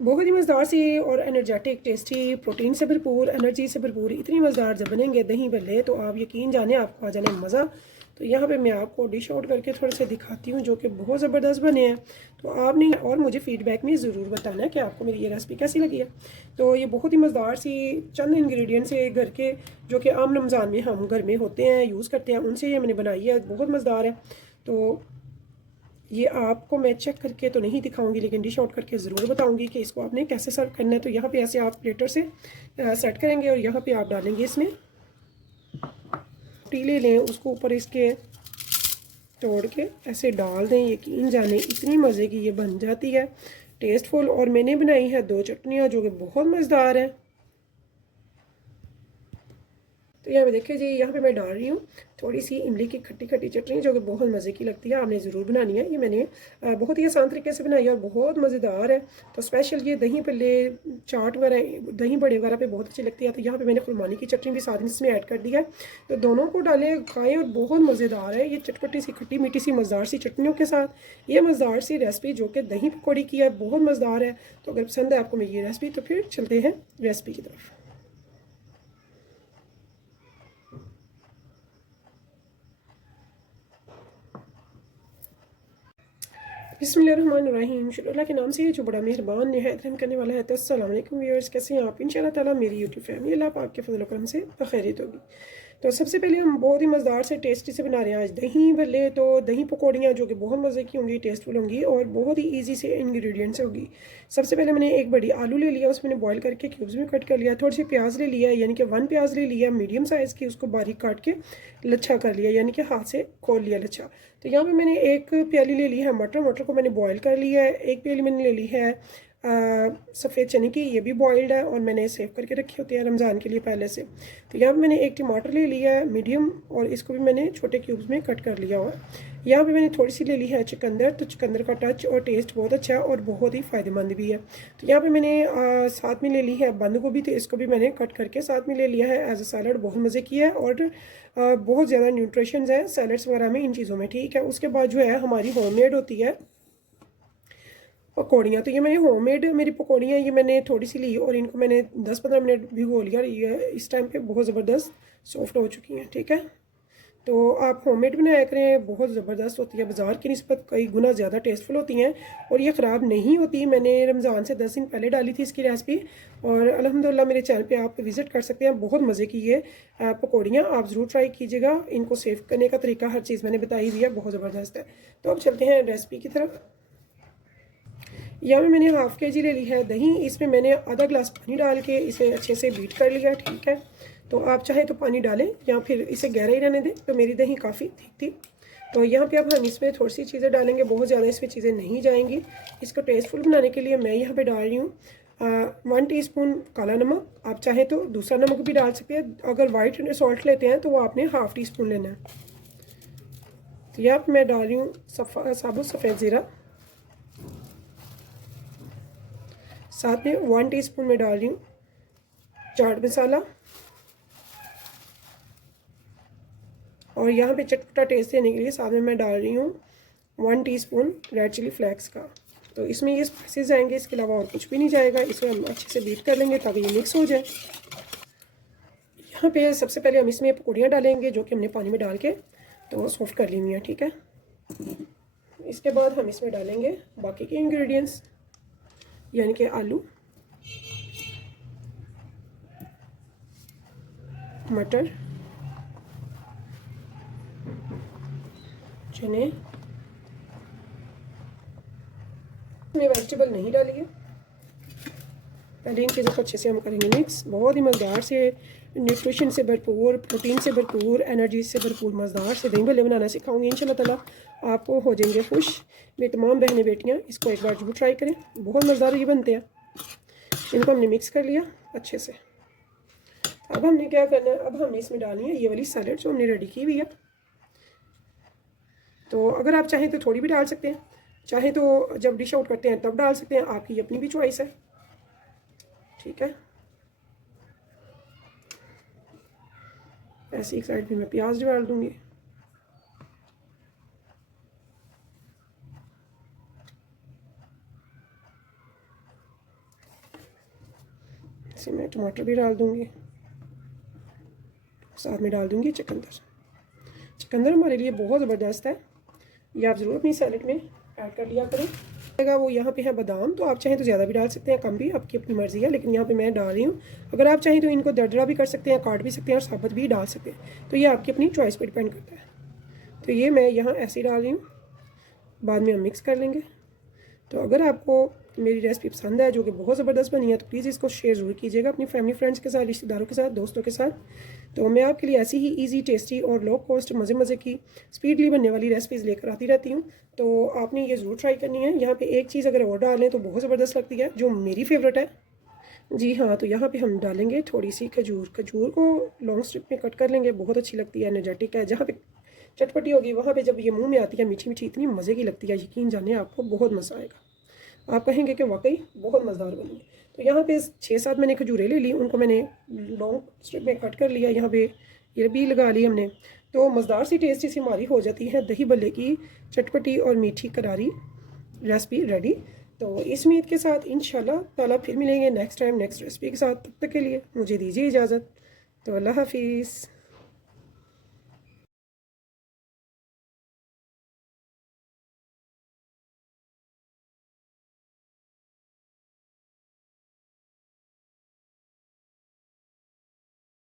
बहुत ही मज़ेदार सी और एनर्जेटिक, टेस्टी, प्रोटीन से भरपूर, एनर्जी से भरपूर इतनी मज़ेदार जब बनेंगे दही भल्ले तो आप यकीन जाने आपको आ जाने मज़ा। तो यहाँ पे मैं आपको डिश आउट करके थोड़े से दिखाती हूँ जो कि बहुत ज़बरदस्त बने हैं। तो आपने और मुझे फ़ीडबैक में ज़रूर बताना है कि आपको मेरी ये रेसिपी कैसी लगी है। तो ये बहुत ही मज़ेदार सी चंद इंग्रेडिएंट्स है घर के जो कि आम रमज़ान में हम घर में होते हैं, यूज़ करते हैं, उनसे ये मैंने बनाई है, बहुत मज़ेदार है। तो ये आपको मैं चेक करके तो नहीं दिखाऊंगी लेकिन डिश आउट करके ज़रूर बताऊंगी कि इसको आपने कैसे सर्व करना है। तो यहाँ पे ऐसे आप प्लेटर से सेट करेंगे और यहाँ पे आप डालेंगे इसमें टीले लें, उसको ऊपर इसके तोड़ के ऐसे डाल दें। यकीन जाने इतनी मज़े की ये बन जाती है, टेस्टफुल। और मैंने बनाई है 2 चटनियाँ जो कि बहुत मज़ेदार है। तो यहाँ पे देखिए जी, यहाँ पे मैं डाल रही हूँ थोड़ी सी इमली की खट्टी खट्टी चटनी जो कि बहुत मज़े की लगती है। आपने ज़रूर बनानी है। ये मैंने बहुत ही आसान तरीके से बनाई है और बहुत मज़ेदार है। तो स्पेशल ये दही भल्ले, चाट वगैरह, दही बड़े वगैरह पे बहुत अच्छी लगती है। तो यहाँ पे मैंने खुरमानी की चटनी भी साथ में इसमें ऐड कर दिया है। तो दोनों को डालें, खाएँ और बहुत मज़ेदार है ये चटपटी सी खट्टी मीठी सी मज़ेदार सी चटनियों के साथ ये मज़ेदार सी रेसिपी जो कि दही पकौड़ी की है, बहुत मज़ेदार है। तो अगर पसंद है आपको मेरी ये रेसिपी तो फिर चलते हैं रेसिपी की तरफ। बिस्मिल्लाहिर्रहमानिर्रहीम, शुरू अल्लाह के नाम से जो बड़ा मेहरबान निहायत रहम करने वाला है। तो अस्सलाम वालेकुम व्यूअर्स, कैसे हैं आप? इंशाअल्लाह ताला मेरी यूट्यूब फैमिली अल्लाह पाक के फजल करम से बखैरियत होगी। तो सबसे पहले हम बहुत ही मज़ेदार से टेस्टी से बना रहे हैं आज दही भल्ले। तो दही पकौड़ियाँ जो कि बहुत मज़े की होंगी, टेस्टफुल होंगी और बहुत ही ईजी से इंग्रेडिएंट्स होगी। सबसे पहले मैंने एक बड़ी आलू ले लिया, उसमें बॉयल करके क्यूब्स में कट कर लिया। थोड़ी सी प्याज ले लिया, यानी कि 1 प्याज ले लिया मीडियम साइज़ की, उसको बारीक काट के लच्छा कर लिया, यानी कि हाथ से खोल लिया लच्छा। तो यहाँ पे मैंने एक प्याली ले ली है मटर, मटर को मैंने बॉयल कर लिया है। एक प्याली मैंने ले ली है सफ़ेद चने की, ये भी बॉइल्ड है और मैंने सेव करके रखे होते हैं रमज़ान के लिए पहले से। तो यहाँ पे मैंने एक टमाटर ले लिया है मीडियम और इसको भी मैंने छोटे क्यूब्स में कट कर लिया हुआ है। यहाँ पे मैंने थोड़ी सी ले ली है चुकंदर। तो चुकंदर का टच और टेस्ट बहुत अच्छा है और बहुत ही फ़ायदेमंद भी है। तो यहाँ पे मैंने साथ में ले ली है बंद गोभी, तो इसको भी मैंने कट करके साथ में ले लिया है एज अ सैलड। बहुत मज़े की है और बहुत ज़्यादा न्यूट्रिशंस है सैलड्स वगैरह में इन चीज़ों में, ठीक है। उसके बाद जो है हमारी होममेड होती है पकौड़ियाँ। तो ये मैंने होममेड मेरी पकौड़ियाँ ये मैंने थोड़ी सी ली और इनको मैंने 10-15 मिनट भिगो लिया। ये इस टाइम पे बहुत ज़बरदस्त सॉफ्ट हो चुकी हैं, ठीक है। तो आप होममेड बनाया करें, बहुत ज़बरदस्त होती है, बाज़ार की निस्बत कई गुना ज़्यादा टेस्टफुल होती हैं और ये ख़राब नहीं होती। मैंने रमज़ान से 10 दिन पहले डाली थी इसकी रेसिपी और अल्हम्दुलिल्लाह मेरे चैनल पे आप विज़िट कर सकते हैं। बहुत मज़े की ये पकौड़ियाँ, आप ज़रूर ट्राई कीजिएगा। इनको सेव करने का तरीका हर चीज़ मैंने बताई हुई है, बहुत ज़बरदस्त है। तो अब चलते हैं रेसिपी की तरफ। यहाँ में मैंने हाफ़ के जी ले ली है दही, इसमें मैंने आधा ग्लास पानी डाल के इसे अच्छे से बीट कर लिया, ठीक है। तो आप चाहे तो पानी डालें या फिर इसे गहरा ही रहने दें। तो मेरी दही काफ़ी थिक थी। तो यहाँ पे अब हम इसमें थोड़ी सी चीज़ें डालेंगे, बहुत ज़्यादा इसमें चीज़ें नहीं जाएंगी। इसको टेस्टफुल बनाने के लिए मैं यहाँ पे डाल रही हूँ 1 टीस्पून काला नमक। आप चाहें तो दूसरा नमक भी डाल सकते हैं। अगर वाइट सॉल्ट लेते हैं तो वो आपने हाफ़ टी स्पून लेना है। तो यहाँ पर मैं डाल रही हूँ साबुत सफ़ेद ज़ीरा, साथ में 1 टीस्पून में डाल रही हूँ चाट मसाला और यहाँ पे चटपटा टेस्ट देने के लिए साथ में मैं डाल रही हूँ 1 टीस्पून रेड चिली फ्लेक्स का। तो इसमें ये स्पाइसेस जाएंगे, इसके अलावा और कुछ भी नहीं जाएगा। इसे हम अच्छे से बीट कर लेंगे ताकि ये मिक्स हो जाए। यहाँ पे सबसे पहले हम इसमें पकौड़ियाँ डालेंगे जो कि हमने पानी में डाल के तो सॉफ्ट कर ली हुई हैं, ठीक है। इसके बाद हम इसमें डालेंगे बाकी के इंग्रेडिएंट्स, यानी कि आलू, मटर, चने। हमने वेजिटेबल नहीं डाली है। पहले इन चीज़ों को अच्छे से हम करेंगे मिक्स। बहुत ही मज़ेदार से, न्यूट्रिशन से भरपूर, प्रोटीन से भरपूर, एनर्जी से भरपूर मज़ेदार से दही भल्ले बनाना सिखाऊंगी इंशाल्लाह ताला। आपको हो जाएंगे खुश। मेरी तमाम बहनें बेटियां इसको एक बार जरूर ट्राई करें, बहुत मज़ेदार ये बनते हैं। इनको हमने मिक्स कर लिया अच्छे से। अब हमने क्या करना है, अब हमने इसमें डालनी है ये वाली सैलड जो हमने रेडी की हुई है। तो अगर आप चाहें तो थोड़ी भी डाल सकते हैं, चाहे तो जब डिश आउट करते हैं तब डाल सकते हैं, आपकी अपनी भी चॉइस है, ठीक है। ऐसी एक साइड पे मैं प्याज डाल दूंगी। से मैं टमाटर भी डाल दूँगी, साथ में डाल दूँगी चुकंदर। चुकंदर हमारे लिए बहुत ज़बरदस्त है, ये आप ज़रूर अपनी सैलेड में ऐड कर लिया करें। वो यहाँ पे है बादाम, तो आप चाहें तो ज़्यादा भी डाल सकते हैं, कम भी, आपकी अपनी मर्ज़ी है, लेकिन यहाँ पे मैं डाल रही हूँ। अगर आप चाहें तो इनको दरदरा भी कर सकते हैं, काट भी सकते हैं और साबुत भी डाल सकते हैं, तो ये आपकी अपनी चॉइस पर डिपेंड करता है। तो ये मैं यहाँ ऐसे ही डाल रही हूँ, बाद में हम मिक्स कर लेंगे। तो अगर आपको मेरी रेसिपी पसंद है, जो कि बहुत ज़बरदस्त बनी है, तो प्लीज़ इसको शेयर ज़रूर कीजिएगा अपनी फैमिली फ्रेंड्स के साथ, रिश्तेदारों के साथ, दोस्तों के साथ। तो मैं आपके लिए ऐसी ही इजी, टेस्टी और लो कॉस्ट मज़े की स्पीडली बनने वाली रेसिपीज़ लेकर आती रहती हूँ। तो आपने ये ज़रूर ट्राई करनी है। यहाँ पे एक चीज़ अगर और डालें तो बहुत ज़बरदस्त लगती है, जो मेरी फेवरेट है। जी हाँ, तो यहाँ पे हम डालेंगे थोड़ी सी खजूर। खजूर को लॉन्ग स्ट्रिप में कट कर लेंगे, बहुत अच्छी लगती है, एनर्जेटिक है। जहाँ पे चटपटी होगी वहाँ पे जब ये मुंह में आती है मीठी मीठी, इतनी मज़े की लगती है, यकीन जाने आपको बहुत मज़ा आएगा। आप कहेंगे कि वाकई बहुत मज़ेदार बनी। तो यहाँ पे 6-7 मैंने खजूरें ले ली, उनको मैंने लॉन्ग स्ट्रिप में कट कर लिया, यहाँ पे ये भी लगा ली हमने। तो मज़ेदार सी टेस्टी सी हमारी हो जाती है दही भल्ले की चटपटी और मीठी करारी रेसिपी रेडी। तो इस उम्मीद के साथ इंशाल्लाह ताला फिर मिलेंगे नेक्स्ट टाइम नेक्स्ट रेसिपी के साथ। तब तक के लिए मुझे दीजिए इजाज़त। तो अल्लाह हाफिज़।